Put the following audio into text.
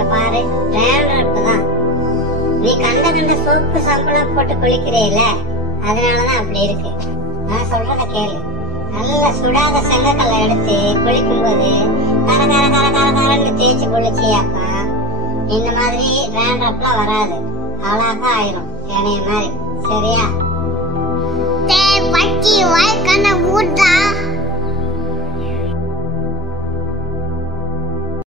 இங்க பாரு, டேண்ட்ரஃப் தான். நீ கண்ட சோப்பு சாம்பெல்லாம் போட்டு குளிக்கிறீல, அதனாலதான் அப்படி இருக்கு. நான் சொல்றத கேளு. நல்ல சுடாத செங்கக்கல்லை எடுத்து குளிக்கும் போது கர கர கர கர கரன்னு தேய்ச்சி குளிச்சியாக்கா இந்த மாதிரி டேண்ட்ரஃப்லாம் வராது. அழகா ஆயிரும் என்னைய மாதிரி. சரியா? பட்டி வாய் கண்ண மூட்டா